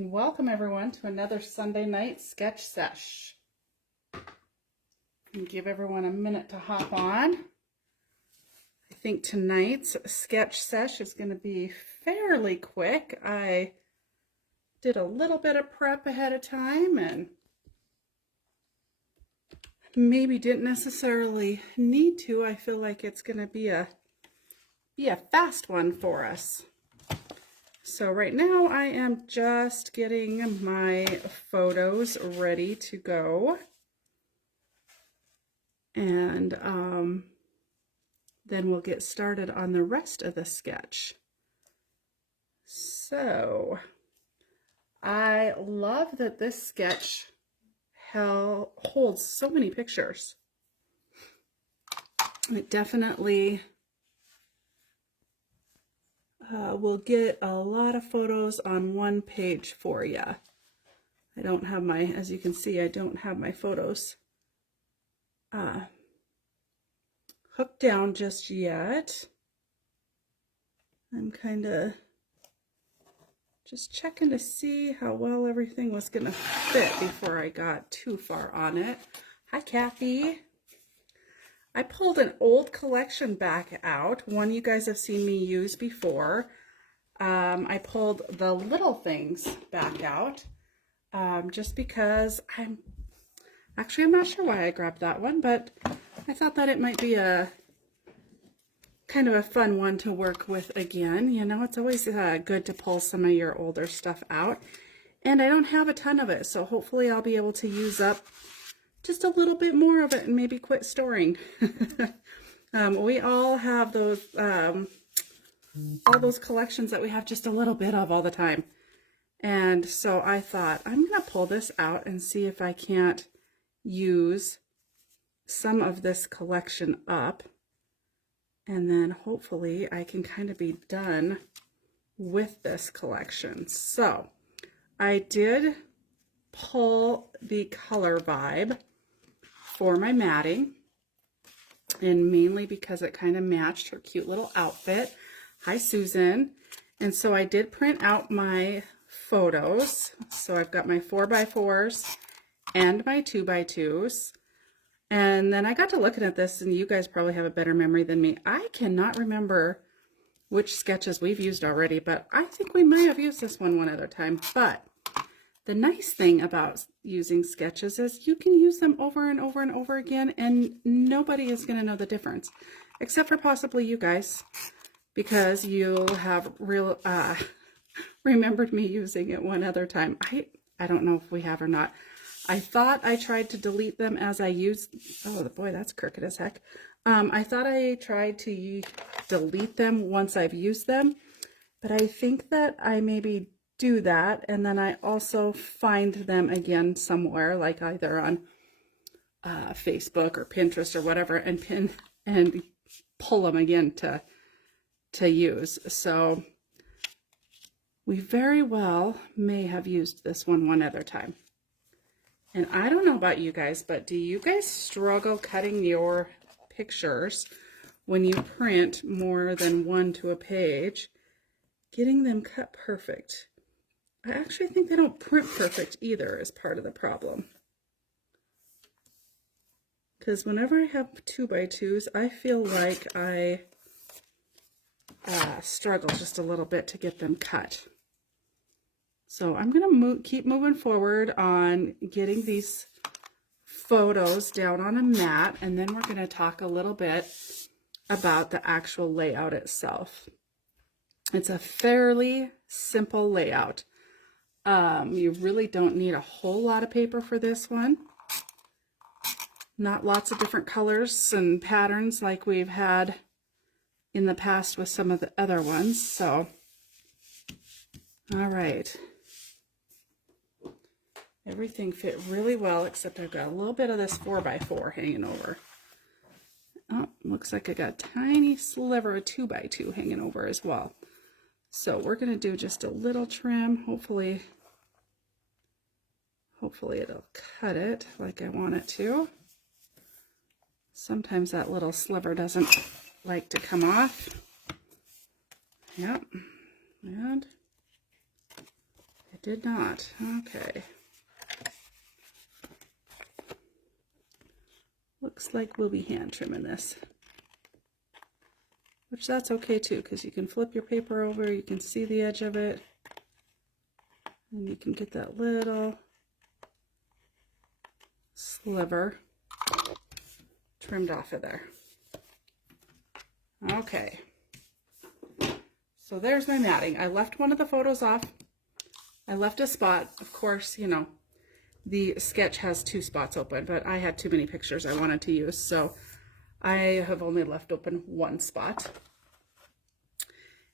Welcome everyone to another Sunday night sketch sesh. And give everyone a minute to hop on. I think tonight's sketch sesh is going to be fairly quick. I did a little bit of prep ahead of time and maybe didn't necessarily need to. I feel like it's going to be a fast one for us. So right now I am just getting my photos ready to go. And then we'll get started on the rest of the sketch. So I love that this sketch holds so many pictures. It definitely we'll get a lot of photos on one page for you. I don't have my, as you can see, I don't have my photos hooked down just yet. I'm kind of just checking to see how well everything was going to fit before I got too far on it. Hi, Kathy. I pulled an old collection back out, one you guys have seen me use before. I pulled the little things back out just because I'm not sure why I grabbed that one, but I thought that it might be a kind of a fun one to work with again. You know, it's always good to pull some of your older stuff out, and I don't have a ton of it, so hopefully I'll be able to use up just a little bit more of it and maybe quit storing. We all have those all those collections that we have just a little bit of all the time. And so I thought I'm going to pull this out and see if I can't use some of this collection up. And then hopefully I can kind of be done with this collection. So I did pull the color vibe for my matting, and mainly because it kind of matched her cute little outfit. Hi, Susan. And so I did print out my photos. So I've got my 4x4s and my 2x2s. And then I got to looking at this, and you guys probably have a better memory than me. I cannot remember which sketches we've used already, but I think we might have used this one other time. But the nice thing about using sketches is you can use them over and over and over again, and nobody is going to know the difference, except for possibly you guys, because you'll have remembered me using it one other time. I don't know if we have or not. I thought I tried to delete them as I used, oh boy, that's crooked as heck. I thought I tried to delete them once I've used them, but I think that I maybe do that, and then I also find them again somewhere, like either on Facebook or Pinterest or whatever, and pull them again to use. So we very well may have used this one other time. And I don't know about you guys, but do you guys struggle cutting your pictures when you print more than one to a page, getting them cut perfect? I actually think they don't print perfect either as part of the problem. Because whenever I have 2x2s, I feel like I struggle just a little bit to get them cut. So I'm going to keep moving forward on getting these photos down on a mat, and then we're going to talk a little bit about the actual layout itself. It's a fairly simple layout. You really don't need a whole lot of paper for this one. Not lots of different colors and patterns like we've had in the past with some of the other ones. So, all right. Everything fit really well, except I've got a little bit of this 4x4 hanging over. Oh, looks like I got a tiny sliver of 2x2 hanging over as well. So we're going to do just a little trim. Hopefully it'll cut it like I want it to. Sometimes that little sliver doesn't like to come off. Yep. And did not. Okay. Looks like we'll be hand trimming this. Which that's okay too, because you can flip your paper over, you can see the edge of it, and you can get that little sliver trimmed off of there. Okay. So there's my matting. I left one of the photos off. I left a spot. Of course, you know, the sketch has 2 spots open, but I had too many pictures I wanted to use, so I have only left open 1 spot.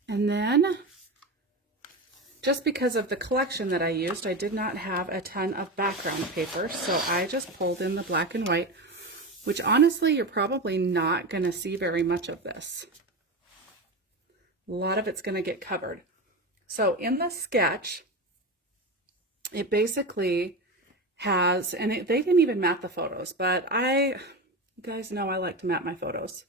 And then, just because of the collection that I used, I did not have a ton of background paper, so I just pulled in the black and white, which honestly, you're probably not going to see very much of this. A lot of it's going to get covered. So in the sketch, it basically has, and they didn't even mat the photos, but you guys know I like to mat my photos.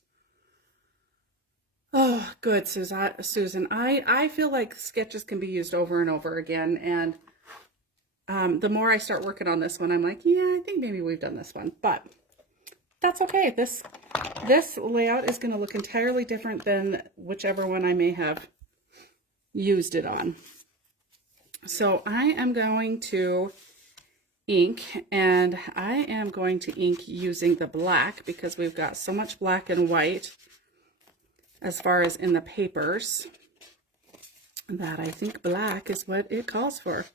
Oh, good, Susan. I feel like sketches can be used over and over again, and the more I start working on this one, I'm like, yeah, I think maybe we've done this one, but that's okay. This layout is going to look entirely different than whichever one I may have used it on. So I am going to ink, and I am going to ink using the black because we've got so much black and white as far as in the papers that I think black is what it calls for.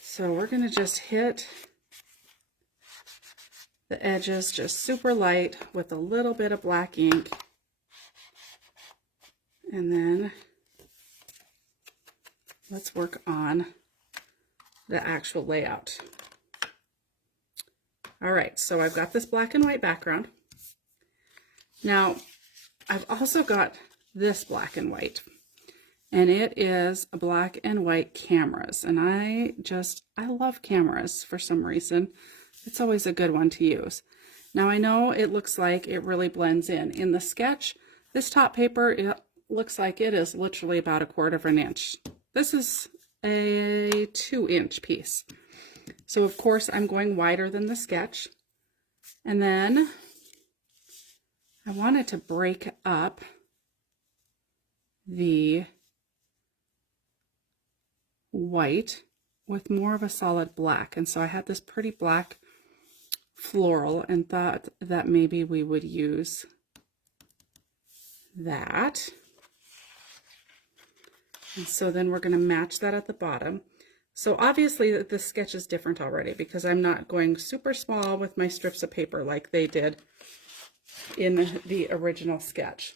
So we're going to just hit the edges just super light with a little bit of black ink, and then let's work on the actual layout. All right, so I've got this black and white background. Now, I've also got this black and white, and it is a black and white cameras, and I love cameras for some reason. It's always a good one to use. Now I know it looks like it really blends in. In the sketch, this top paper, it looks like it is literally about 1/4 of an inch. This is a 2-inch piece. So of course I'm going wider than the sketch. And then I wanted to break up the white with more of a solid black. And so I had this pretty black floral and thought that maybe we would use that. And so then we're going to match that at the bottom. So obviously the sketch is different already because I'm not going super small with my strips of paper like they did in the original sketch.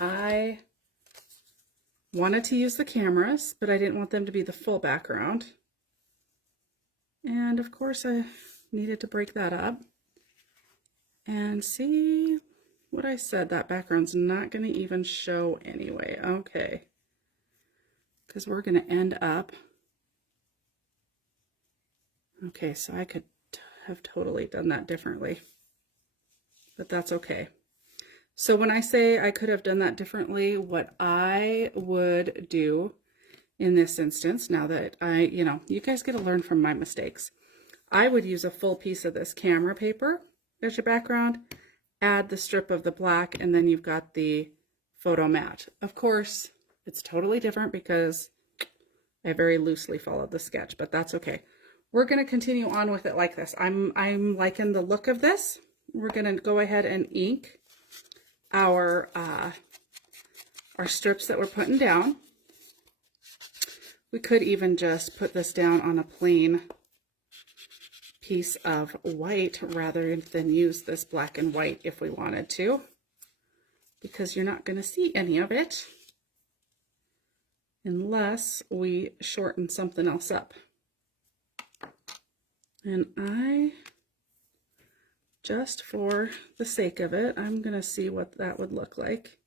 I wanted to use the cameras, but I didn't want them to be the full background. And of course I needed to break that up. And see what I said, that background's not going to even show anyway. Okay. Because we're going to end up, okay, so I could have totally done that differently, but that's okay. So when I say I could have done that differently, what I would do in this instance, now that you guys get to learn from my mistakes, I would use a full piece of this camera paper as your background, add the strip of the black, and then you've got the photo mat. Of course, it's totally different because I very loosely followed the sketch, but that's okay. We're going to continue on with it like this. I'm liking the look of this. We're going to go ahead and ink our strips that we're putting down. We could even just put this down on a plain piece of white rather than use this black and white if we wanted to, because you're not going to see any of it unless we shorten something else up. And I, just for the sake of it, I'm going to see what that would look like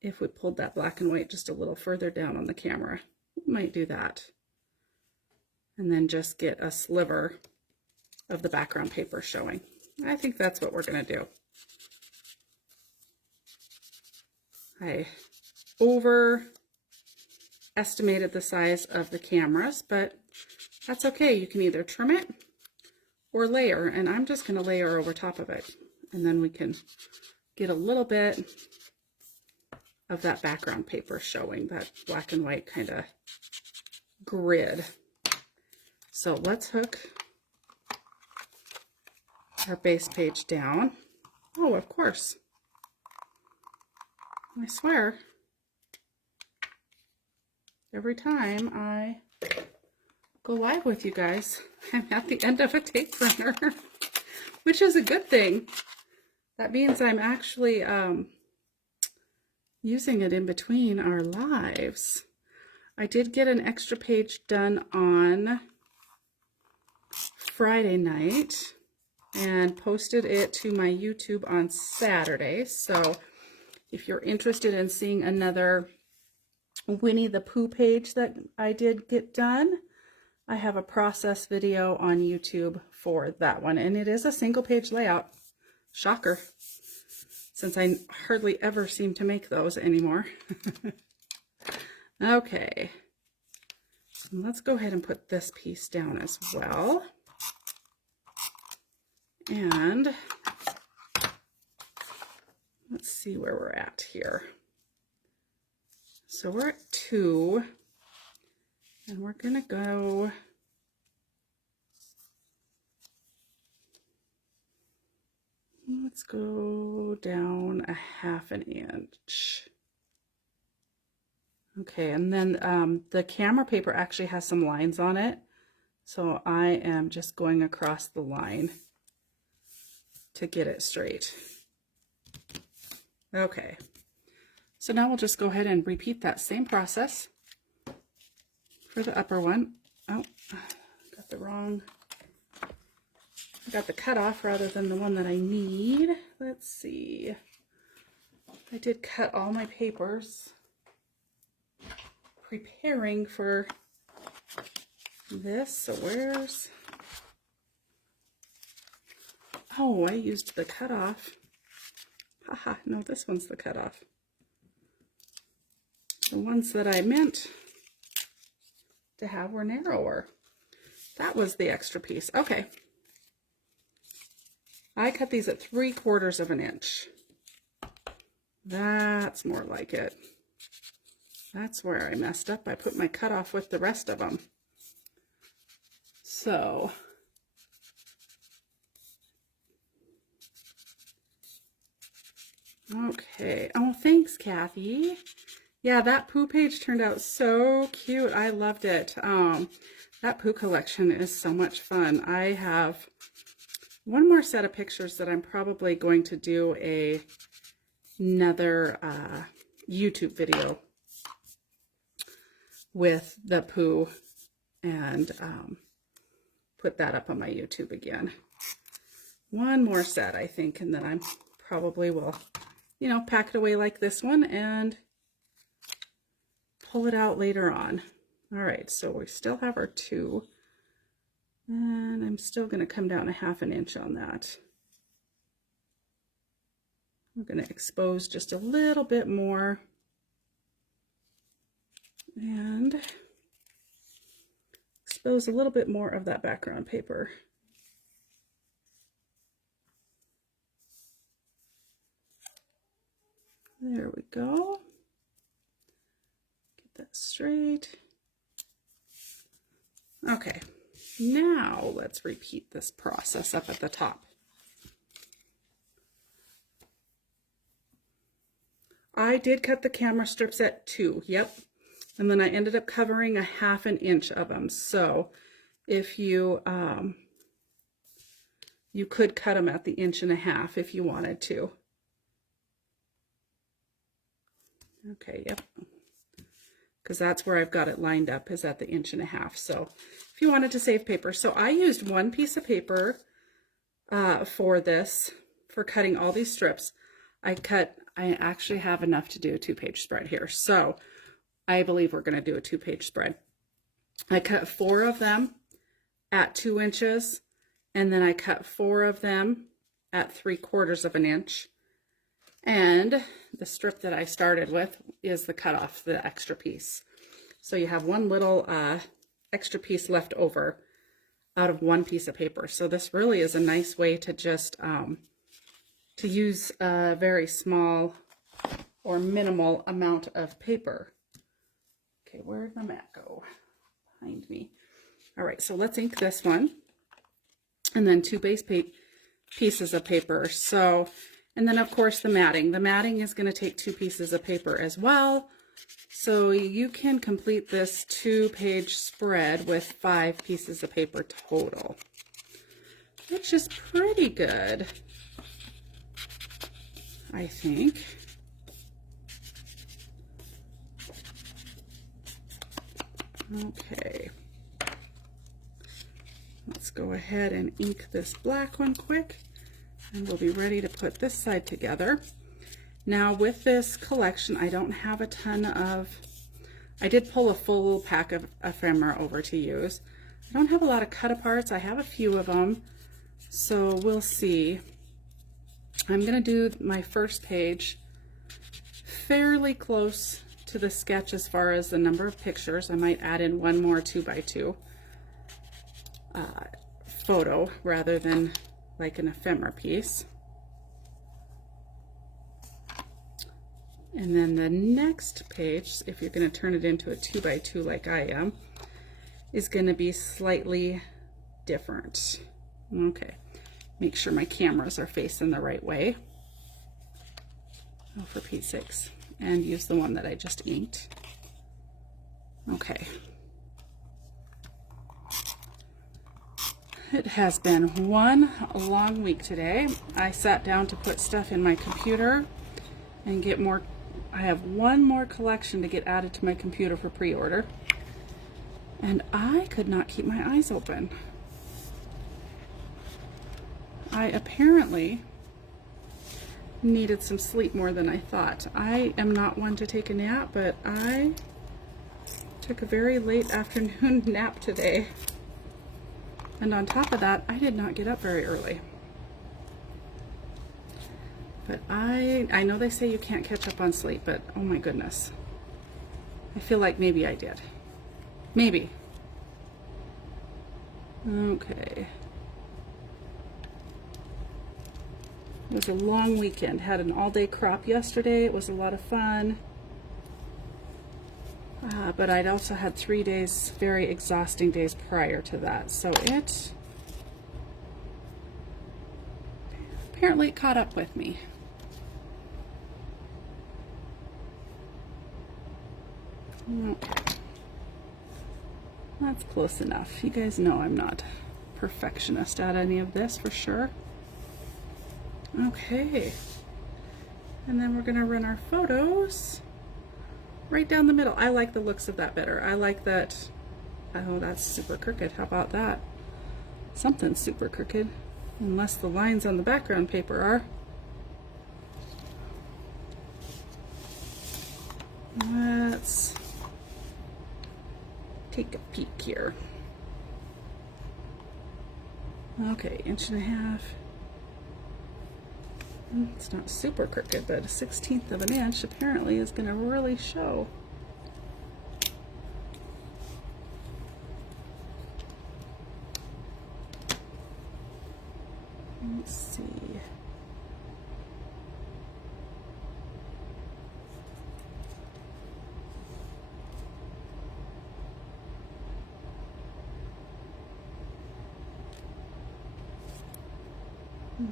if we pulled that black and white just a little further down on the camera. We might do that. And then just get a sliver of the background paper showing. I think that's what we're going to do. I over estimated the size of the cameras, but that's okay. You can either trim it or layer, and I'm just going to layer over top of it, and then we can get a little bit of that background paper showing, that black and white kind of grid. So let's hook our base page down. Oh, of course. I swear, every time I go live with you guys, I'm at the end of a tape runner, which is a good thing. That means I'm actually using it in between our lives. I did get an extra page done on Friday night and posted it to my YouTube on Saturday. So if you're interested in seeing another Winnie the Pooh page that I did get done, I have a process video on YouTube for that one. And it is a single page layout. Shocker, since I hardly ever seem to make those anymore. Okay, so let's go ahead and put this piece down as well. And let's see where we're at here. So we're at 2, and we're gonna go let's go down 1/2 inch. Okay, and then the camera paper actually has some lines on it, so I am just going across the line to get it straight. Okay, so now we'll just go ahead and repeat that same process for the upper one. Oh, got the wrong, I got the cutoff rather than the one that I need. Let's see, I did cut all my papers preparing for this, so where's, oh, I used the cutoff. Haha, no, this one's the cutoff. The ones that I meant to have were narrower. That was the extra piece. Okay. I cut these at 3/4 of an inch. That's more like it. That's where I messed up. I put my cutoff with the rest of them. So okay. Oh, thanks, Kathy. Yeah, that Pooh page turned out so cute. I loved it. That Pooh collection is so much fun. I have one more set of pictures that I'm probably going to do another YouTube video with the Pooh and put that up on my YouTube again. One more set, I think, and then I probably will, you know, pack it away like this one and pull it out later on. All right, so we still have our 2, and I'm still going to come down 1/2 inch on that. We're going to expose just a little bit more and expose a little bit more of that background paper. There we go. Get that straight. Okay, now let's repeat this process up at the top. I did cut the camera strips at 2, yep. And then I ended up covering 1/2 inch of them. So if you, you could cut them at the 1.5 inches if you wanted to. Okay, yep. Because that's where I've got it lined up, is at the 1.5 inches. So if you wanted to save paper. So I used one piece of paper for this, for cutting all these strips. I actually have enough to do a 2-page spread here. So I believe we're going to do a 2-page spread. I cut 4 of them at 2 inches, and then I cut 4 of them at 3/4 of an inch. And the strip that I started with is the cutoff, the extra piece. So you have one little extra piece left over out of one piece of paper. So this really is a nice way to just to use a very small or minimal amount of paper. Okay, where did the mat go? Behind me. All right, so let's ink this one. And then 2 base pieces of paper. So, and then of course the matting. The matting is going to take 2 pieces of paper as well. So you can complete this 2-page spread with 5 pieces of paper total, which is pretty good, I think. Okay. Let's go ahead and ink this black one quick, and we'll be ready to put this side together. Now with this collection, I don't have a ton of, I did pull a full pack of ephemera over to use. I don't have a lot of cut-aparts. I have a few of them, so we'll see. I'm going to do my first page fairly close to the sketch as far as the number of pictures. I might add in one more 2x2 photo rather than like an ephemera piece. And then the next page, if you're going to turn it into a 2x2 like I am, is going to be slightly different. Okay, make sure my cameras are facing the right way. Oh, for Pete's sakes. And use the one that I just inked. Okay. It has been one long week today. I sat down to put stuff in my computer and get more. I have one more collection to get added to my computer for pre-order, and I could not keep my eyes open. I apparently needed some sleep more than I thought. I am not one to take a nap, but I took a very late afternoon nap today. And on top of that, I did not get up very early. But I know they say you can't catch up on sleep, but oh my goodness. I feel like maybe I did. Maybe. Okay. It was a long weekend. Had an all-day crop yesterday. It was a lot of fun. But I'd also had 3 days, very exhausting days prior to that. So apparently it caught up with me. Okay. That's close enough. You guys know I'm not a perfectionist at any of this for sure. Okay. And then we're going to run our photos right down the middle. I like the looks of that better. I like that. Oh, that's super crooked. How about that? Something super crooked. Unless the lines on the background paper are. Let's take a peek here. Okay, 1.5 inches. It's not super crooked, but 1/16 of an inch apparently is going to really show. Let's see.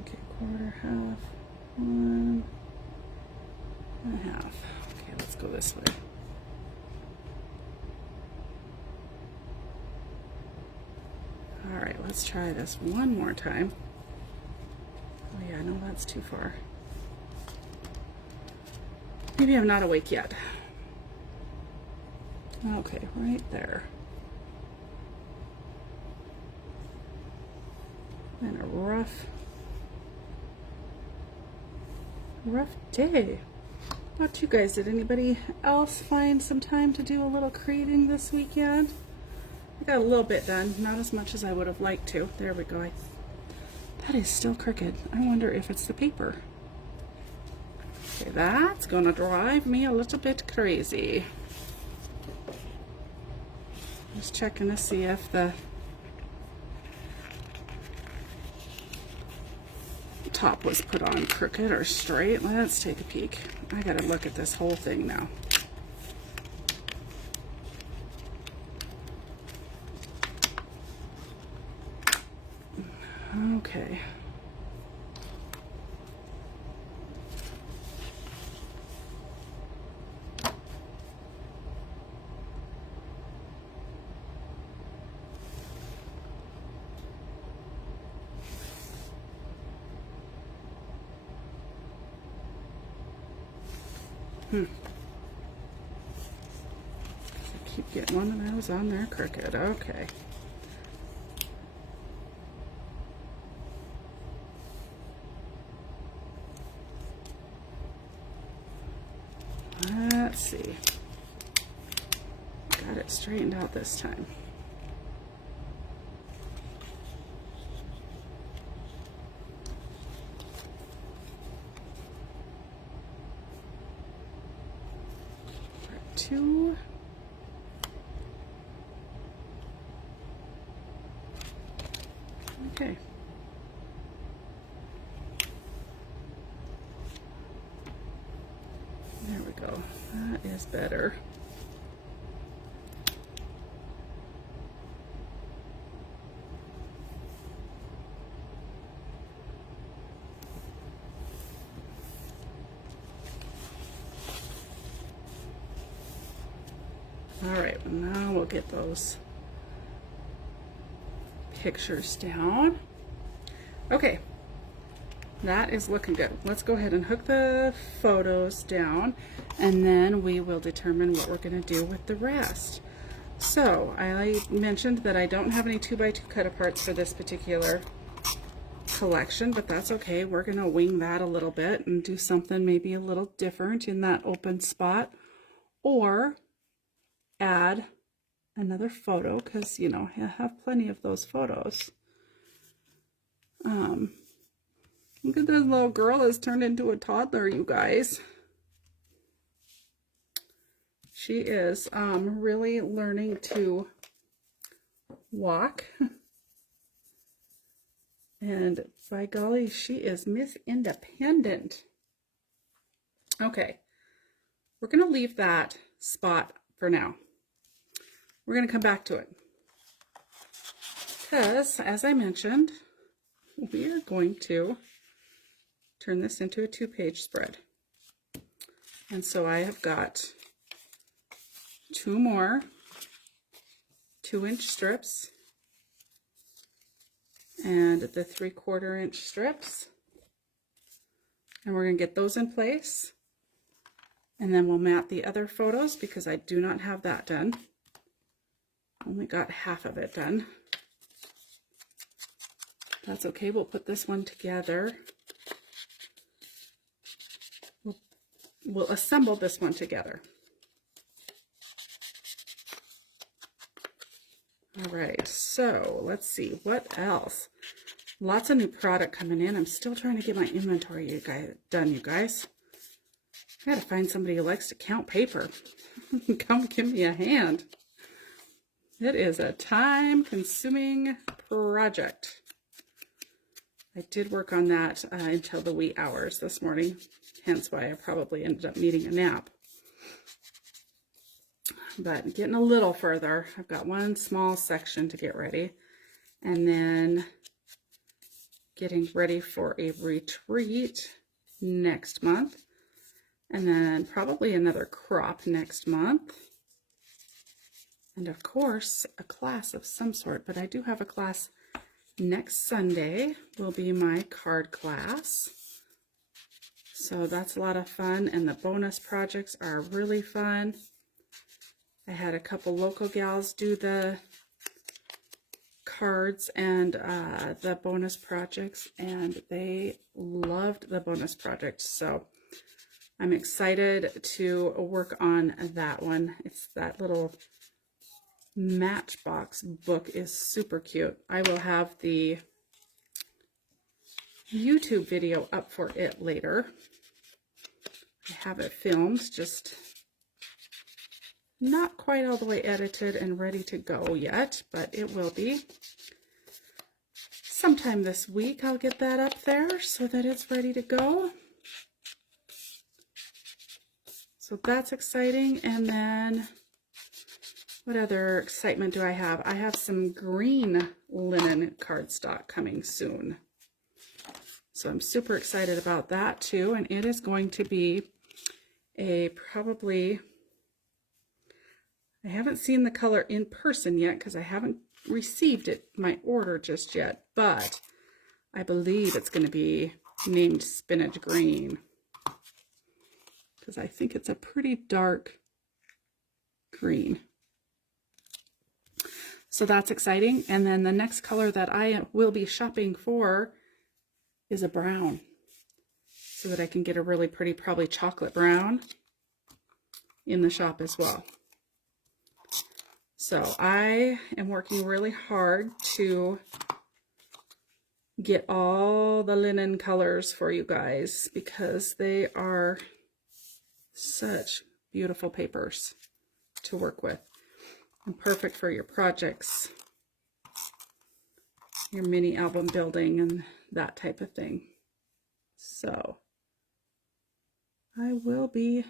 Okay, 1/4, 1/2, 1.5. Okay, let's go this way. All right, let's try this one more time. Oh yeah, no, that's too far. Maybe I'm not awake yet. Okay, right there. And a rough day. How about you guys? Did anybody else find some time to do a little creating this weekend? I got a little bit done, not as much as I would have liked to. There we go. That is still crooked. I wonder if it's the paper. Okay, that's gonna drive me a little bit crazy. Just checking to see if the top was put on crooked or straight. Let's take a peek. I gotta look at this whole thing now. Okay. I keep getting one of those on there crooked. Okay. Let's see. Got it straightened out this time. Part 2. Okay. There we go. That is better. All right, now we'll get those pictures down. Okay, that is looking good. Let's go ahead and hook the photos down, and then we will determine what we're going to do with the rest. So I mentioned that I don't have any 2x2 cut aparts for this particular collection, but that's okay. We're going to wing that a little bit and do something maybe a little different in that open spot, or add another photo, because you know, I have plenty of those photos. Look at this little girl has turned into a toddler, you guys. She is really learning to walk. And by golly, she is Miss Independent. Okay, we're going to leave that spot for now. We're going to come back to it. Because, as I mentioned, we are going to turn this into a 2-page spread. And so I have got 2 more 2-inch strips and the 3/4 inch strips. And we're going to get those in place. And then we'll mat the other photos because I do not have that done. Only got half of it done. That's okay. We'll put this one together. We'll assemble this one together. All right, so let's see what else. Lots of new product coming in. I'm still trying to get my inventory done, you guys. I gotta find somebody who likes to count paper. Come give me a hand. It is a time-consuming project. I did work on that until the wee hours this morning, hence why I probably ended up needing a nap. But getting a little further, I've got one small section to get ready, and then getting ready for a retreat next month, and then probably another crop next month. And of course, a class of some sort, but I do have a class next Sunday, will be my card class. So that's a lot of fun, and the bonus projects are really fun. I had a couple local gals do the cards and the bonus projects, and they loved the bonus projects. So I'm excited to work on that one. It's that little Matchbox book is super cute. I will have the YouTube video up for it later. I have it filmed, just not quite all the way edited and ready to go yet, but it will be. Sometime this week I'll get that up there so that it's ready to go. So that's exciting. And then what other excitement do I have? I have some green linen cardstock coming soon. So I'm super excited about that too. And it is going to be a probably, I haven't seen the color in person yet because I haven't received it, my order just yet, but I believe it's going to be named Spinach Green because I think it's a pretty dark green. So that's exciting. And then the next color that I will be shopping for is a brown, so that I can get a really pretty, probably chocolate brown in the shop as well. So I am working really hard to get all the linen colors for you guys because they are such beautiful papers to work with and perfect for your projects, your mini album building and that type of thing. So I will be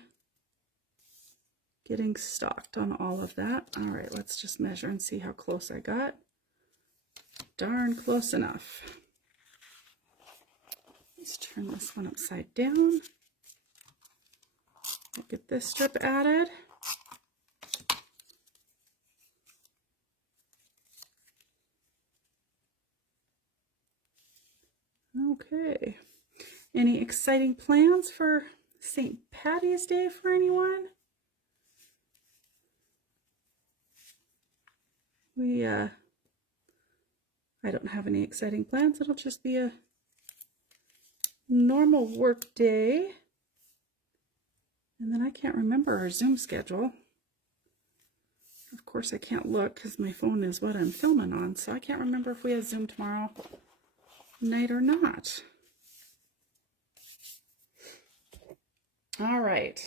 getting stocked on all of that. All right, let's just measure and see how close I got. Darn close enough. Let's turn this one upside down. I'll get this strip added. Okay. Any exciting plans for St. Patty's Day for anyone? I don't have any exciting plans. It'll just be a normal work day. And then I can't remember our Zoom schedule. Of course, I can't look because my phone is what I'm filming on, so I can't remember if we have Zoom tomorrow night or not. All right.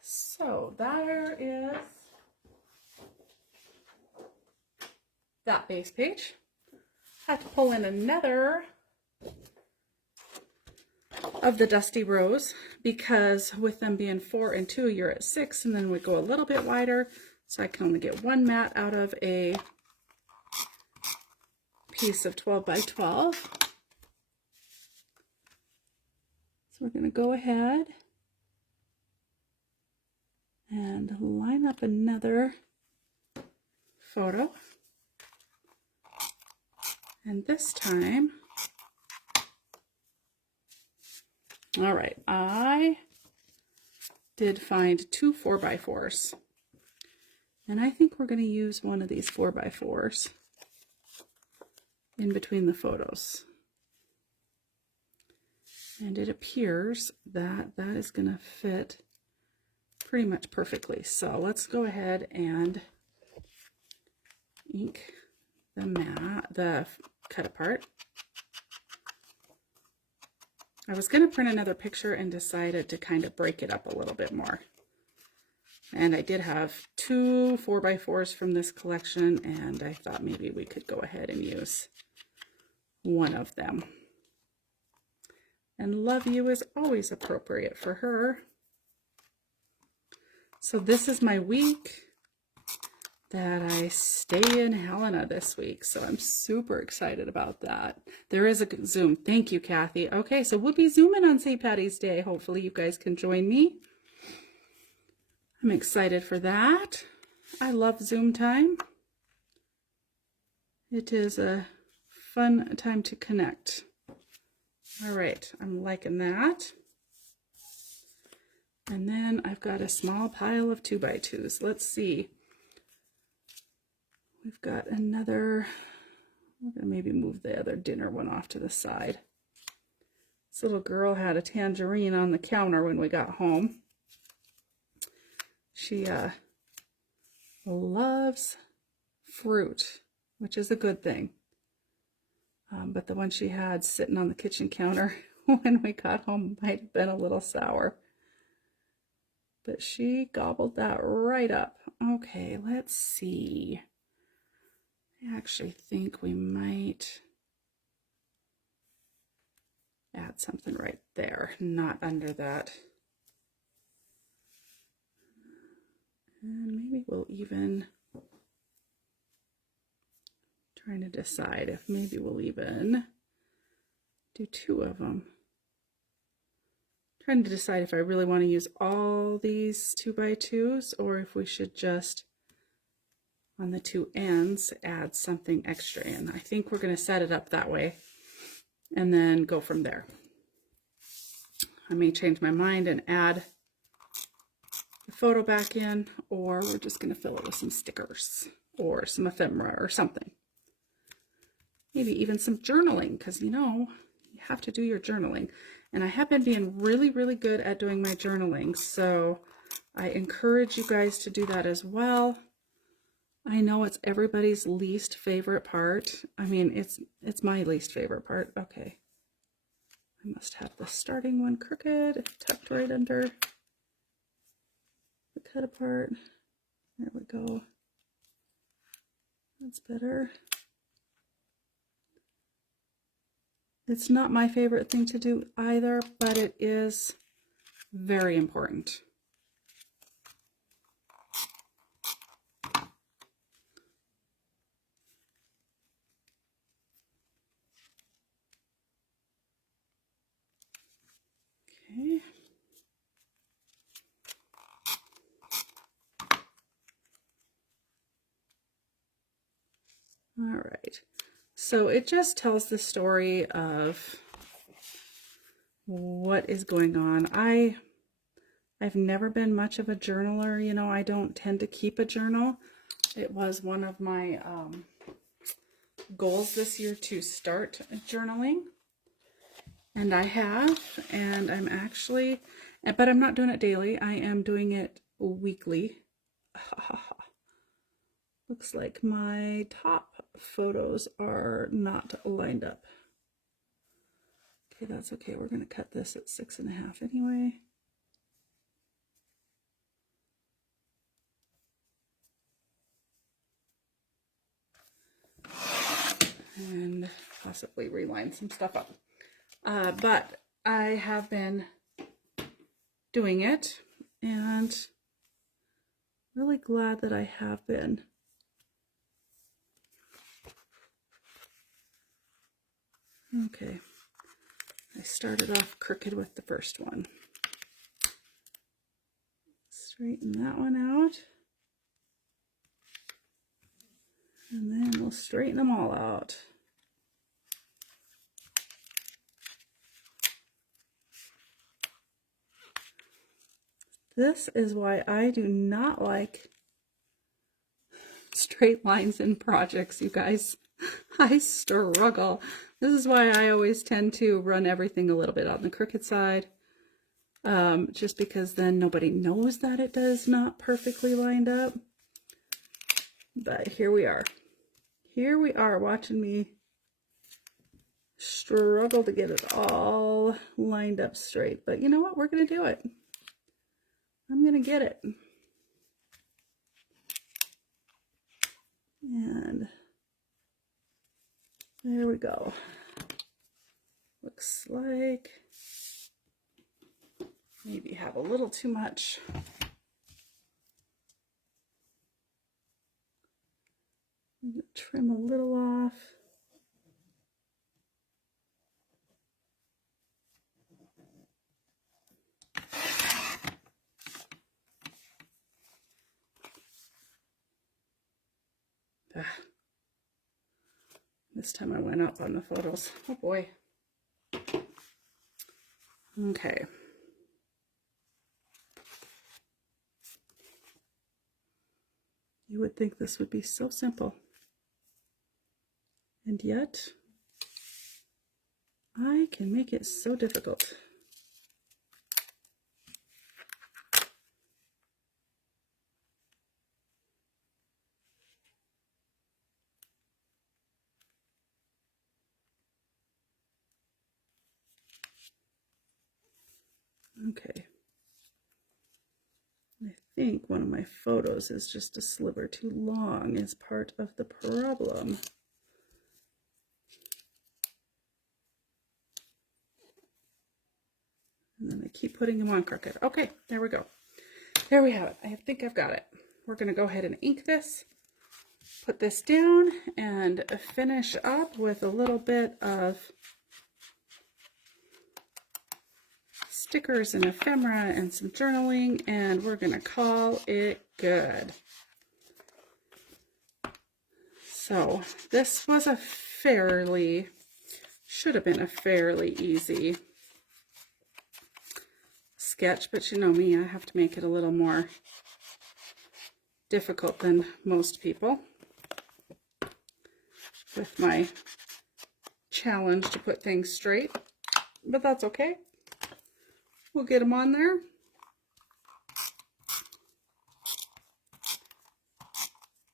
So there is that base page. I have to pull in another of the Dusty Rose because with them being 4 and 2, you're at 6, and then we go a little bit wider, so I can only get one mat out of a piece of 12 by 12. So we're going to go ahead and line up another photo. And this time, all right, I did find 2 4x4s. And I think we're going to use one of these 4x4s in between the photos. And it appears that that is going to fit pretty much perfectly. So let's go ahead and ink the cut apart. I was going to print another picture and decided to kind of break it up a little bit more. And I did have 2 4x4s from this collection, and I thought maybe we could go ahead and use one of them. And Love You is always appropriate for her. So this is my week that I stay in Helena this week. So I'm super excited about that. There is a Zoom. Thank you, Kathy. Okay, so we'll be Zooming on St. Patty's Day. Hopefully you guys can join me. I'm excited for that. I love Zoom time. It is a fun time to connect. All right, I'm liking that. And then I've got a small pile of 2x2s. Let's see. We've got another, we're gonna maybe move the other dinner one off to the side. This little girl had a tangerine on the counter when we got home. She loves fruit, which is a good thing. But the one she had sitting on the kitchen counter when we got home might have been a little sour. but she gobbled that right up. Okay, let's see. I actually think we might add something right there, not under that. And maybe we'll even, trying to decide if maybe we'll even do 2 of them. Trying to decide if I really want to use all these 2x2s or if we should just, on the 2 ends, add something extra in. I think we're going to set it up that way and then go from there. I may change my mind and add the photo back in, or we're just going to fill it with some stickers or some ephemera or something. Maybe even some journaling, because you know, you have to do your journaling. And I have been being really, really good at doing my journaling, so I encourage you guys to do that as well. I know it's everybody's least favorite part. I mean, it's my least favorite part. Okay. I must have the starting one crooked, tucked right under the cut apart. There we go. That's better. It's not my favorite thing to do either, but it is very important. Okay. All right. So it just tells the story of what is going on. I've never been much of a journaler, you know, I don't tend to keep a journal. It was one of my goals this year to start journaling. And I have, and I'm actually, but I'm not doing it daily. I am doing it weekly. Looks like my top photos are not lined up. Okay, that's okay. We're going to cut this at 6.5 anyway. And possibly reline some stuff up. But I have been doing it and really glad that I have been. Okay, I started off crooked with the first one. Straighten that one out. And then we'll straighten them all out. This is why I do not like straight lines in projects, you guys. I struggle. This is why I always tend to run everything a little bit on the crooked side. Just because then nobody knows that it does not perfectly lined up. But here we are. Here we are watching me struggle to get it all lined up straight. But you know what? We're going to do it. I'm going to get it. And there we go. Looks like maybe have a little too much. I'm going to trim a little off. This time I went up on the photos. Oh boy. Okay. You would think this would be so simple. And yet, I can make it so difficult. Okay. I think one of my photos is just a sliver too long is part of the problem. And then I keep putting them on crooked. Okay, there we go. There we have it. I think I've got it. We're going to go ahead and ink this, put this down, and finish up with a little bit of stickers and ephemera and some journaling, and we're going to call it good. So this was a should have been a fairly easy sketch, but you know me, I have to make it a little more difficult than most people with my challenge to put things straight, but that's okay. We'll get them on there.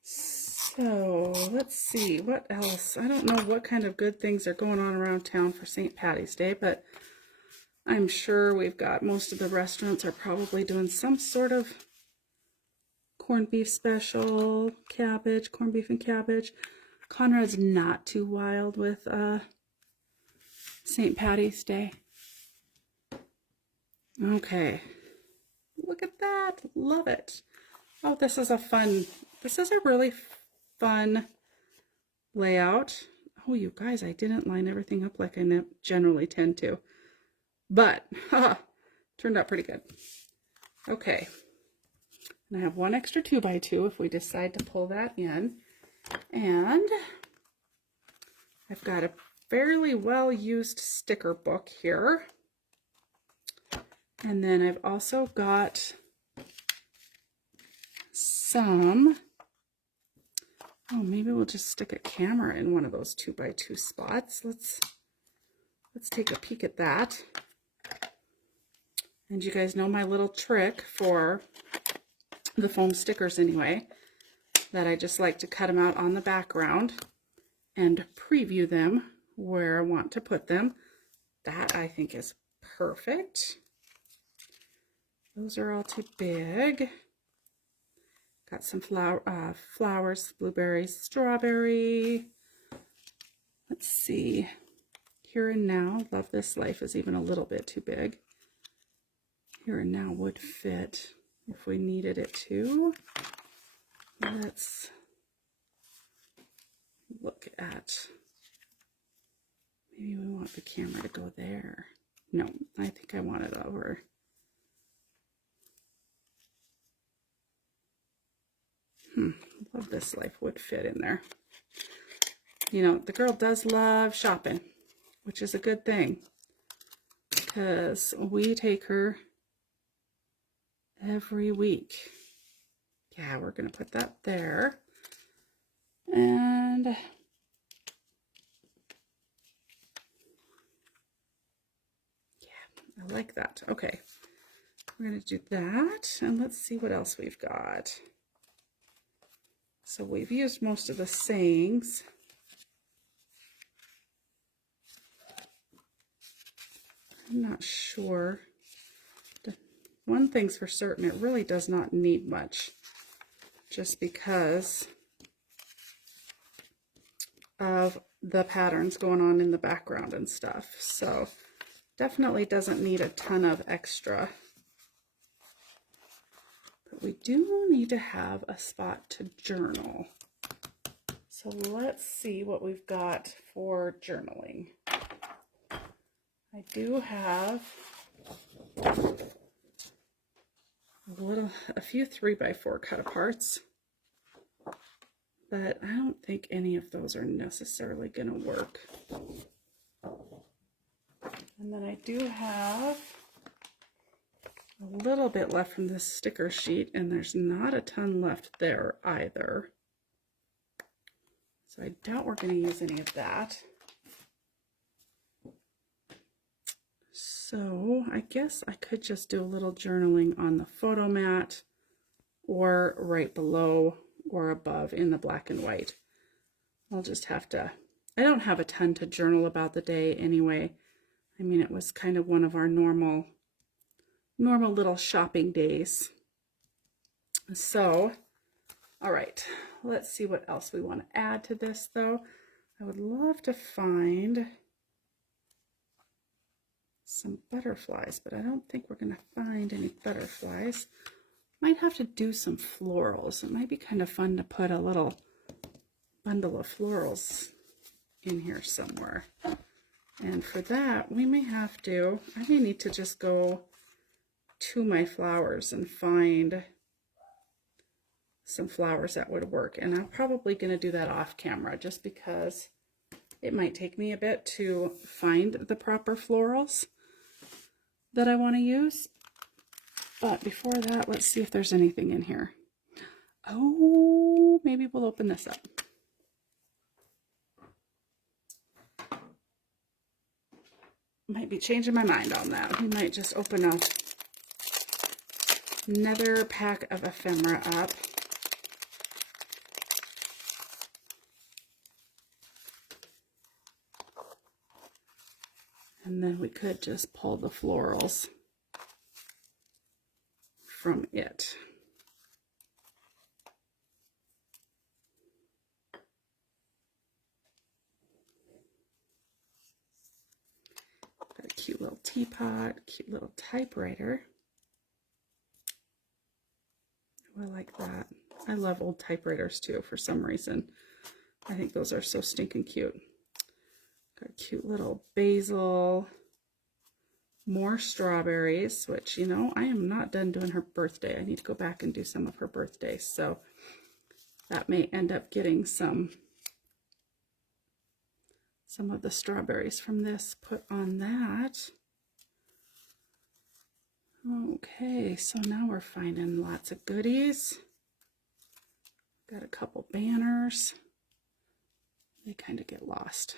So let's see what else. I don't know what kind of good things are going on around town for St. Patty's Day, but I'm sure we've got most of the restaurants are probably doing some sort of corned beef special, cabbage, corned beef and cabbage. Conrad's not too wild with St. Patty's Day. Okay, look at that, love it. Oh, this is a really fun layout. Oh, you guys, I didn't line everything up like I generally tend to, but turned out pretty good. Okay, and I have one extra 2x2 if we decide to pull that in, and I've got a fairly well used sticker book here. And then I've also got some, oh, maybe we'll just stick a camera in one of those 2x2 spots. Let's take a peek at that. And you guys know my little trick for the foam stickers anyway, that I just like to cut them out on the background and preview them where I want to put them. That I think is perfect. Those are all too big. Got some flowers, blueberries, strawberry. Let's see. Here and Now, Love This Life is even a little bit too big. Here and Now would fit if we needed it to. Let's look at, maybe we want the camera to go there. No, I think I want it over. Love This Life would fit in there. You know, the girl does love shopping, which is a good thing, because we take her every week. Yeah, we're going to put that there. And yeah, I like that. Okay, we're going to do that. And let's see what else we've got. So we've used most of the sayings. I'm not sure. One thing's for certain, it really does not need much, just because of the patterns going on in the background and stuff. So definitely doesn't need a ton of extra. But we do need to have a spot to journal. So let's see what we've got for journaling. I do have a few 3x4 cut aparts, but I don't think any of those are necessarily going to work. And then I do have a little bit left from this sticker sheet, and there's not a ton left there either. So I doubt we're going to use any of that. So I guess I could just do a little journaling on the photo mat, or right below or above in the black and white. I'll just have to, I don't have a ton to journal about the day anyway. I mean, it was kind of one of our normal little shopping days. So, all right, let's see what else we want to add to this though. I would love to find some butterflies, but I don't think we're going to find any butterflies. Might have to do some florals. It might be kind of fun to put a little bundle of florals in here somewhere. And for that, we may have to, I may need to just go to my flowers and find some flowers that would work. And I'm probably going to do that off camera just because it might take me a bit to find the proper florals that I want to use. But before that, let's see if there's anything in here. Oh, maybe we'll open this up. Might be changing my mind on that. We might just open another pack of ephemera up. And then we could just pull the florals from it. Got a cute little teapot, cute little typewriter. Oh, I like that. I love old typewriters too for some reason. I think those are so stinking cute. Got a cute little basil. More strawberries, which, you know, I am not done doing her birthday. I need to go back and do some of her birthday. So that may end up getting some of the strawberries from this put on that. Okay, so now we're finding lots of goodies. Got a couple banners. They kind of get lost.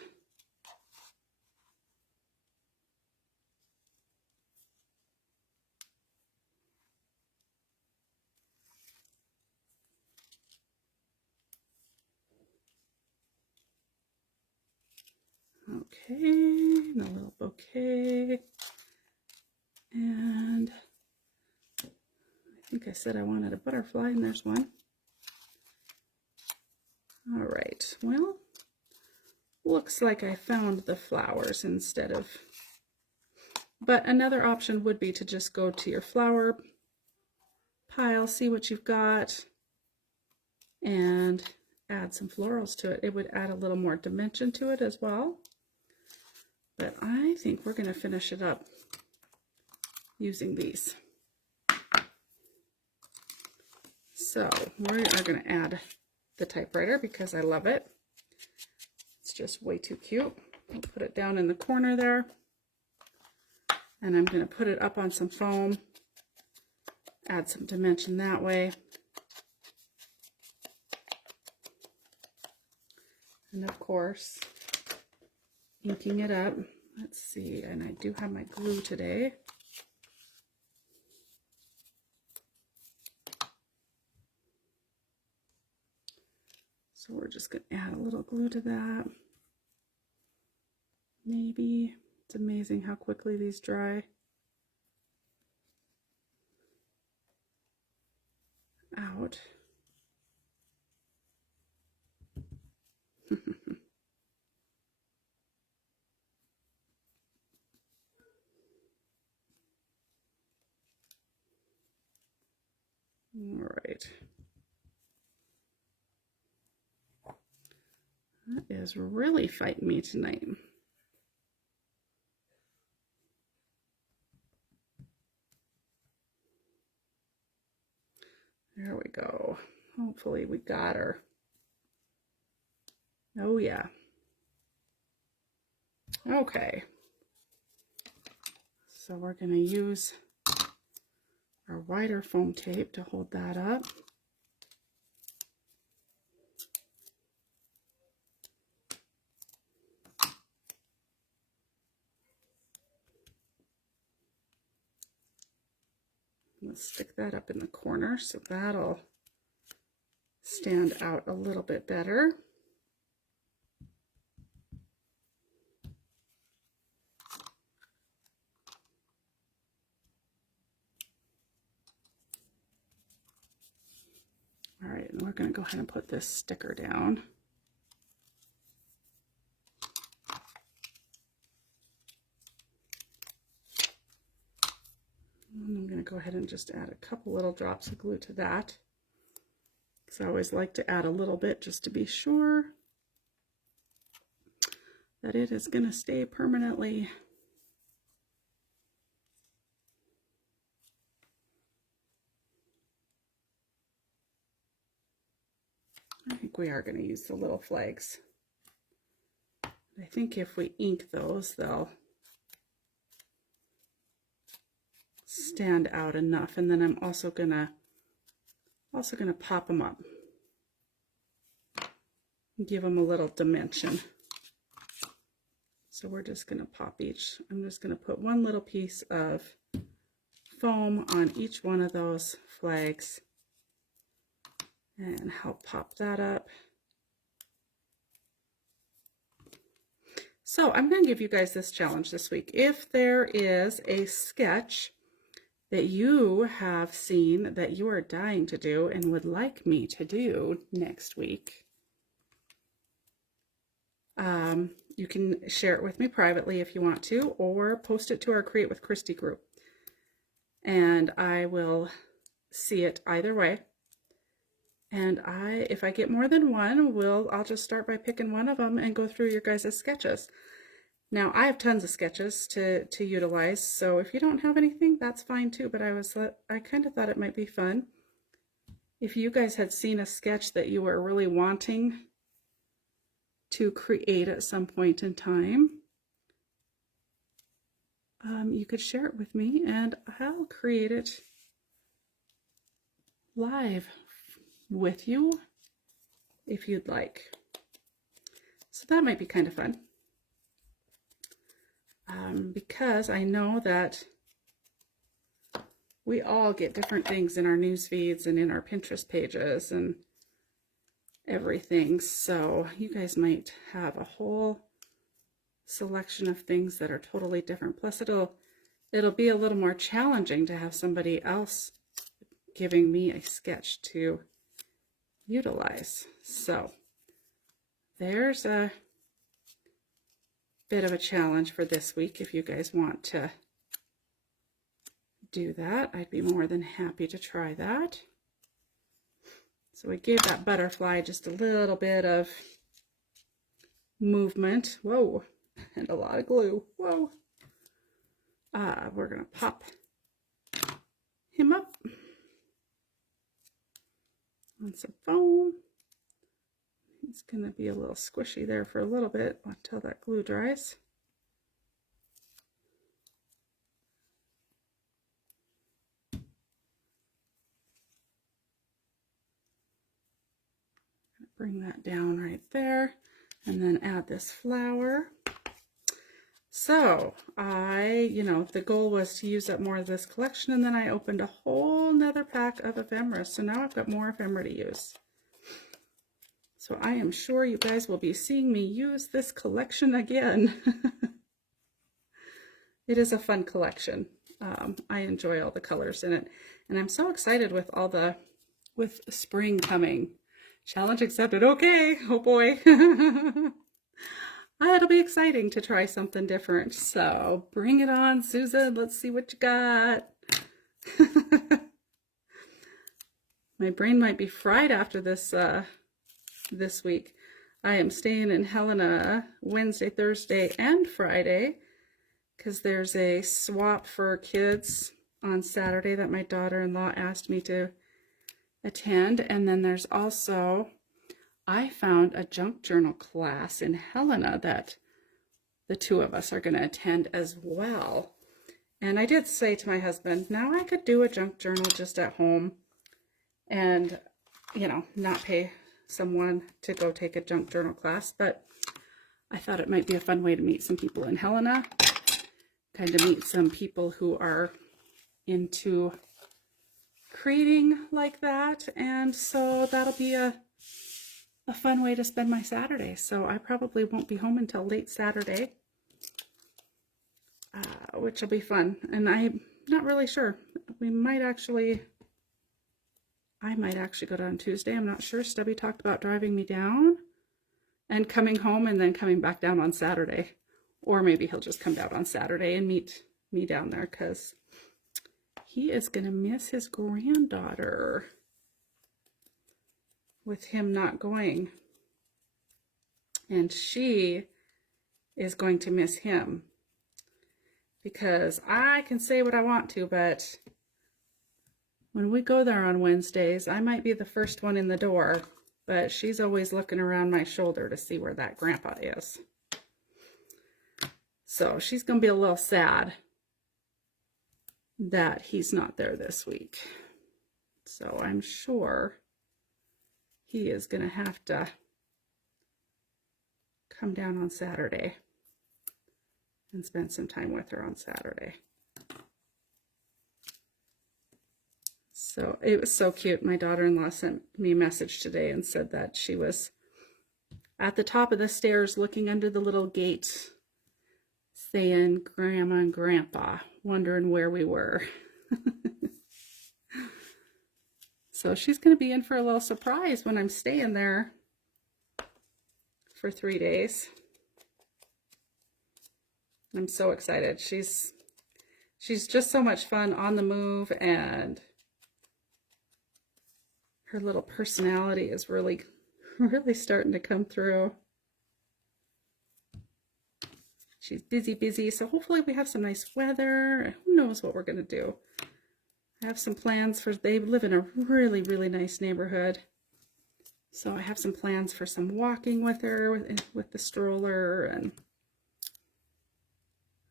Okay, and a little bouquet. And I think I said I wanted a butterfly, and there's one. All right, well, looks like I found the flowers instead of, but another option would be to just go to your flower pile, see what you've got, and add some florals to it. It would add a little more dimension to it as well. But I think we're going to finish it up using these. So we are going to add the typewriter because I love it. It's just way too cute. I'll put it down in the corner there. And I'm going to put it up on some foam. Add some dimension that way. And of course, inking it up. Let's see, and I do have my glue today. So we're just going to add a little glue to that. Maybe. It's amazing how quickly these dry out. All right. That is really fighting me tonight. There we go. Hopefully we got her. Oh yeah. Okay. So we're going to use our wider foam tape to hold that up. Let's stick that up in the corner so that'll stand out a little bit better. and we're going to go ahead and put this sticker down. And I'm going to go ahead and just add a couple little drops of glue to that, because I always like to add a little bit just to be sure that it is going to stay permanently. I think we are going to use the little flags. I think if we ink those, they'll stand out enough. And then I'm also gonna pop them up, give them a little dimension. So we're just gonna pop each. I'm just gonna put one little piece of foam on each one of those flags and help pop that up. So I'm going to give you guys this challenge this week. If there is a sketch that you have seen that you are dying to do and would like me to do next week, you can share it with me privately if you want to, or post it to our Create with Christy group. And I will see it either way. And if I get more than one, I'll just start by picking one of them and go through your guys' sketches. Now, I have tons of sketches to utilize, so if you don't have anything, that's fine too, but I kind of thought it might be fun if you guys had seen a sketch that you were really wanting to create at some point in time. You could share it with me and I'll create it live with you if you'd like. So that might be kind of fun. Because I know that we all get different things in our news feeds and in our Pinterest pages and everything. So you guys might have a whole selection of things that are totally different. Plus it'll be a little more challenging to have somebody else giving me a sketch to utilize. So there's a bit of a challenge for this week. If you guys want to do that, I'd be more than happy to try that. So we gave that butterfly just a little bit of movement. Whoa, and a lot of glue. Whoa. We're gonna pop him up on some foam. It's gonna be a little squishy there for a little bit until that glue dries. Bring that down right there and then add this flower. So the goal was to use up more of this collection, and then I opened a whole nother pack of ephemera. So now I've got more ephemera to use. So I am sure you guys will be seeing me use this collection again. It is a fun collection. I enjoy all the colors in it. And I'm so excited with with spring coming. Challenge accepted. Okay. Oh boy. It'll be exciting to try something different. So bring it on, Susan. Let's see what you got. My brain might be fried after this week. I am staying in Helena Wednesday, Thursday, and Friday because there's a swap for kids on Saturday that my daughter-in-law asked me to attend. And then there's also, I found a junk journal class in Helena that the two of us are going to attend as well. And I did say to my husband, now I could do a junk journal just at home and, not pay someone to go take a junk journal class, but I thought it might be a fun way to meet some people in Helena, kind of meet some people who are into creating like that, and so that'll be a fun way to spend my Saturday. So I probably won't be home until late Saturday, which will be fun. And I'm not really sure. We might actually I might actually go down Tuesday. I'm not sure. Stubby talked about driving me down and coming home and then coming back down on Saturday. Or maybe he'll just come down on Saturday and meet me down there because he is going to miss his granddaughter with him not going. And she is going to miss him because I can say what I want to, but when we go there on Wednesdays, I might be the first one in the door, but she's always looking around my shoulder to see where that grandpa is. So she's going to be a little sad that he's not there this week. So I'm sure he is going to have to come down on Saturday and spend some time with her on Saturday. So it was so cute. My daughter-in-law sent me a message today and said that she was at the top of the stairs looking under the little gate saying Grandma and Grandpa, wondering where we were. So she's going to be in for a little surprise when I'm staying there for 3 days. I'm so excited. She's just so much fun on the move, and her little personality is really starting to come through. She's busy, so hopefully we have some nice weather. Who knows what we're going to do. I have some plans for, they live in a really nice neighborhood. So I have some plans for some walking with her with the stroller, and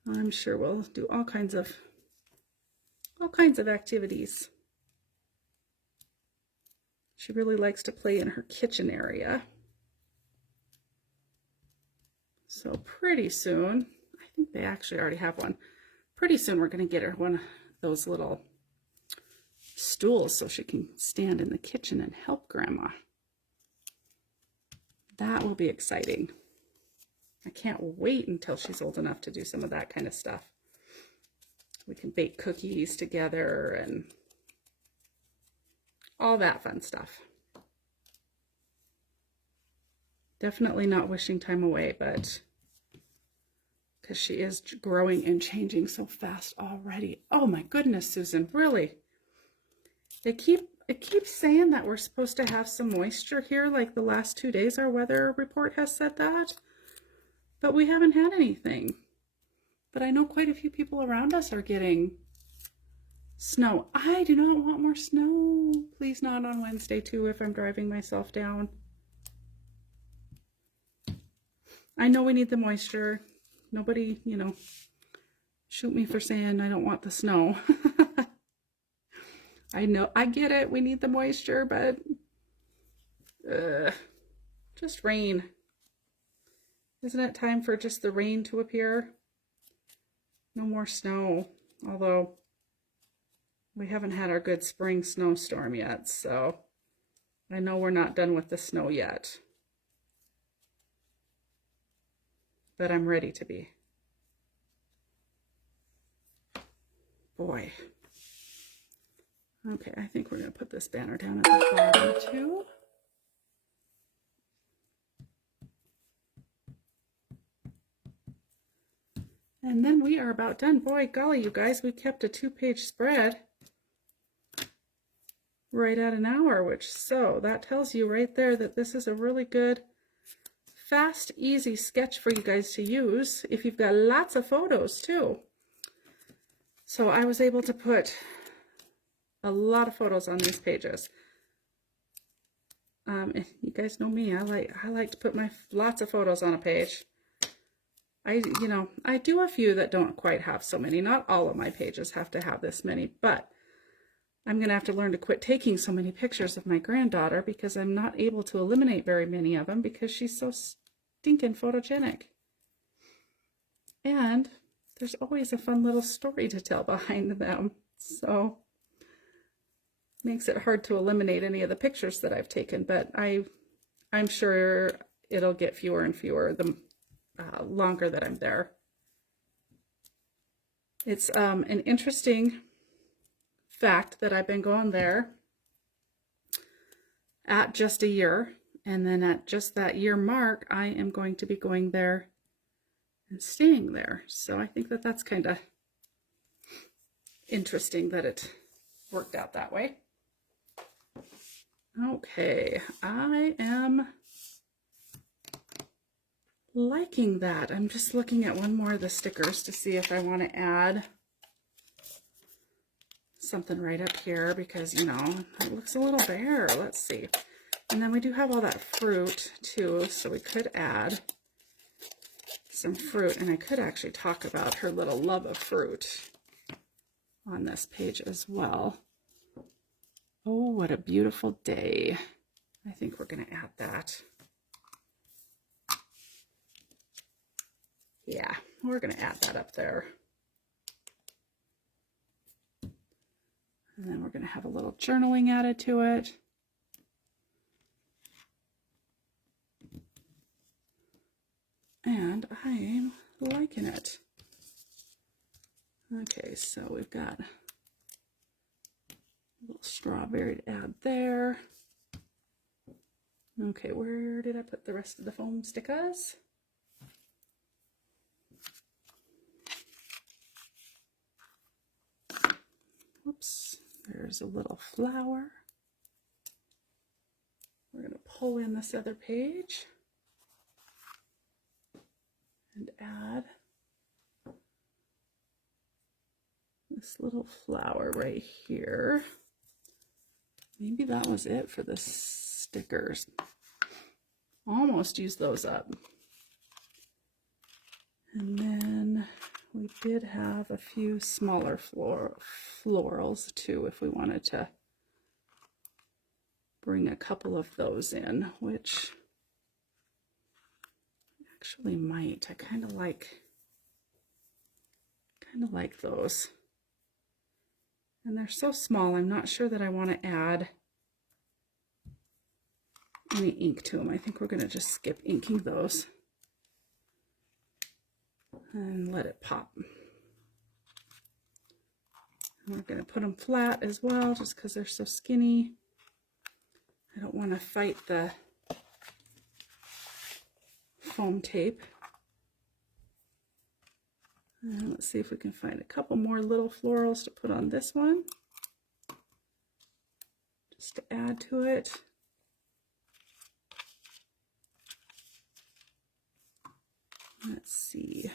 I'm sure we'll do all kinds of activities. She really likes to play in her kitchen area. So pretty soon, I think they actually already have one. Pretty soon we're going to get her one of those little stools so she can stand in the kitchen and help Grandma. That will be exciting. I can't wait until she's old enough to do some of that kind of stuff. We can bake cookies together and all that fun stuff. Definitely not wishing time away, but because she is growing and changing so fast already. Oh my goodness, Susan, really? It keeps saying that we're supposed to have some moisture here, like the last 2 days our weather report has said that, but we haven't had anything. But I know quite a few people around us are getting snow. I do not want more snow. Please not on Wednesday too if I'm driving myself down. I know we need the moisture. Nobody, shoot me for saying I don't want the snow. I know, I get it. We need the moisture, but just rain. Isn't it time for just the rain to appear? No more snow, although we haven't had our good spring snowstorm yet, so I know we're not done with the snow yet. But I'm ready to be. Boy. Okay, I think we're going to put this banner down at the bottom too. And then we are about done. Boy, golly, you guys, we kept a 2-page spread right at an hour, so that tells you right there that this is a really good, fast, easy sketch for you guys to use if you've got lots of photos too. So I was able to put a lot of photos on these pages. You guys know me, I like to put lots of photos on a page. I do a few that don't quite have so many. Not all of my pages have to have this many, but I'm going to have to learn to quit taking so many pictures of my granddaughter because I'm not able to eliminate very many of them because she's so stinking photogenic. And there's always a fun little story to tell behind them. So makes it hard to eliminate any of the pictures that I've taken, but I'm sure it'll get fewer and fewer the longer that I'm there. It's an interesting fact that I've been going there at just a year. And then at just that year mark, I am going to be going there and staying there. So I think that that's kind of interesting that it worked out that way. Okay, I am liking that. I'm just looking at one more of the stickers to see if I want to add something right up here because, you know, it looks a little bare. Let's see. And then we do have all that fruit too, so we could add some fruit, and I could actually talk about her little love of fruit on this page as well. Oh, what a beautiful day. I think we're going to add that. Yeah, we're going to add that up there. And then we're going to have a little journaling added to it. And I'm liking it. Okay, so we've got a little strawberry to add there. Okay, where did I put the rest of the foam stickers? Whoops, there's a little flower. We're going to pull in this other page and add this little flower right here. Maybe that was it for the stickers. Almost used those up. And then we did have a few smaller florals too, if we wanted to bring a couple of those in, which actually might. I kind of like those. And they're so small, I'm not sure that I want to add any ink to them. I think we're going to just skip inking those and let it pop. And we're going to put them flat as well, just because they're so skinny. I don't want to fight the foam tape. And let's see if we can find a couple more little florals to put on this one, just to add to it. Let's see.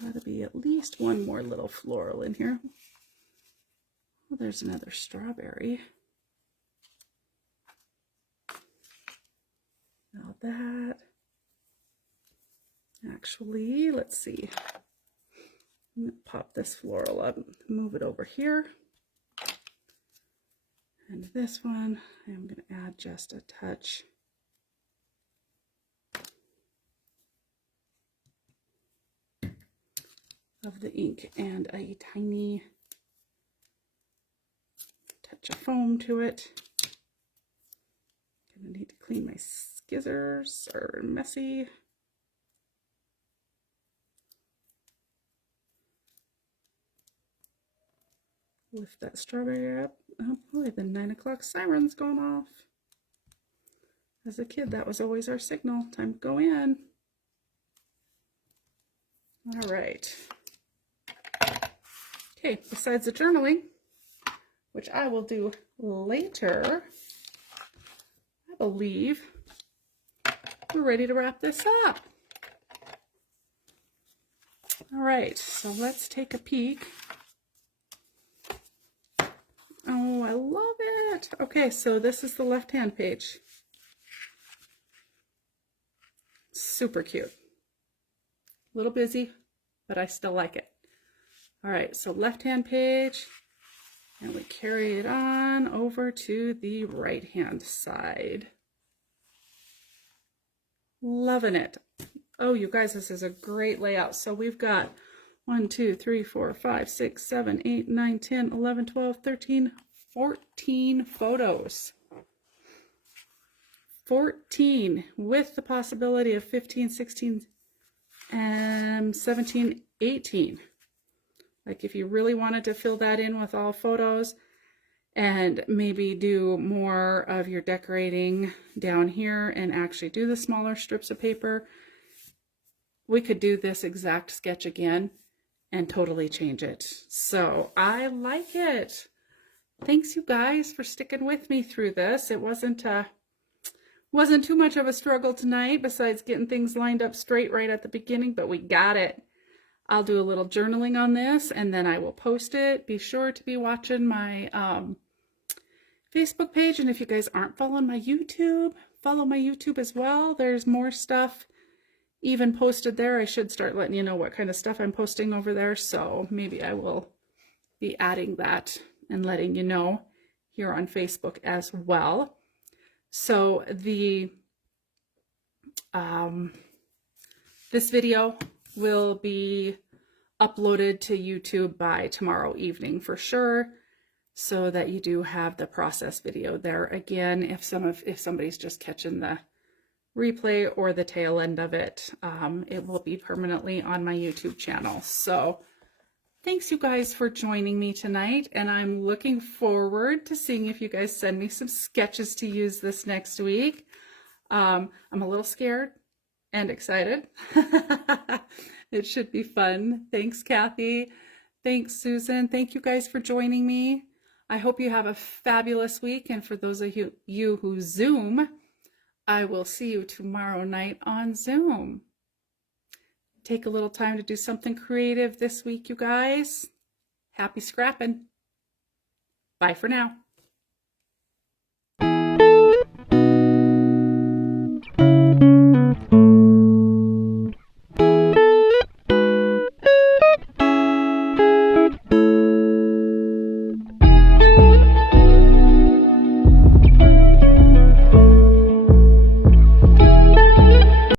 Gotta be at least one more little floral in here. Oh, there's another strawberry. Now that. Actually, let's see. I'm going to pop this floral up, move it over here. And this one, I'm going to add just a touch of the ink and a tiny touch of foam to it. Gonna need to clean my scissors, are messy. Lift that strawberry up. Oh boy, the 9 o'clock siren's gone off. As a kid, that was always our signal. Time to go in. All right. Okay, besides the journaling, which I will do later, I believe we're ready to wrap this up. All right, so let's take a peek. Oh, I love it. Okay, so this is the left-hand page. Super cute. A little busy, but I still like it. All right, so left-hand page, and we carry it on over to the right-hand side. Loving it. Oh, you guys, this is a great layout. So we've got 1, 2, 3, 4, 5, 6, 7, 8, 9, 10, 11, 12, 13, 14 photos. 14 with the possibility of 15, 16, and 17, 18. Like if you really wanted to fill that in with all photos, and maybe do more of your decorating down here and actually do the smaller strips of paper, we could do this exact sketch again and totally change it. So I like it. Thanks you guys for sticking with me through this. It wasn't too much of a struggle tonight, besides getting things lined up straight right at the beginning, but we got it. I'll do a little journaling on this and then I will post it. Be sure to be watching my Facebook page, and if you guys aren't following my YouTube, follow my YouTube as well. There's more stuff even posted there. I should start letting you know what kind of stuff I'm posting over there, so maybe I will be adding that and letting you know here on Facebook as well. So the this video will be uploaded to YouTube by tomorrow evening for sure, so that you do have the process video there. Again, if somebody's just catching the replay or the tail end of it, it will be permanently on my YouTube channel. So thanks you guys for joining me tonight, and I'm looking forward to seeing if you guys send me some sketches to use this next week. I'm a little scared and excited. It should be fun. Thanks, Kathy. Thanks, Susan. Thank you guys for joining me. I hope you have a fabulous week, and for those of you who Zoom, I will see you tomorrow night on Zoom. Take a little time to do something creative this week, you guys. Happy scrapping. Bye for now.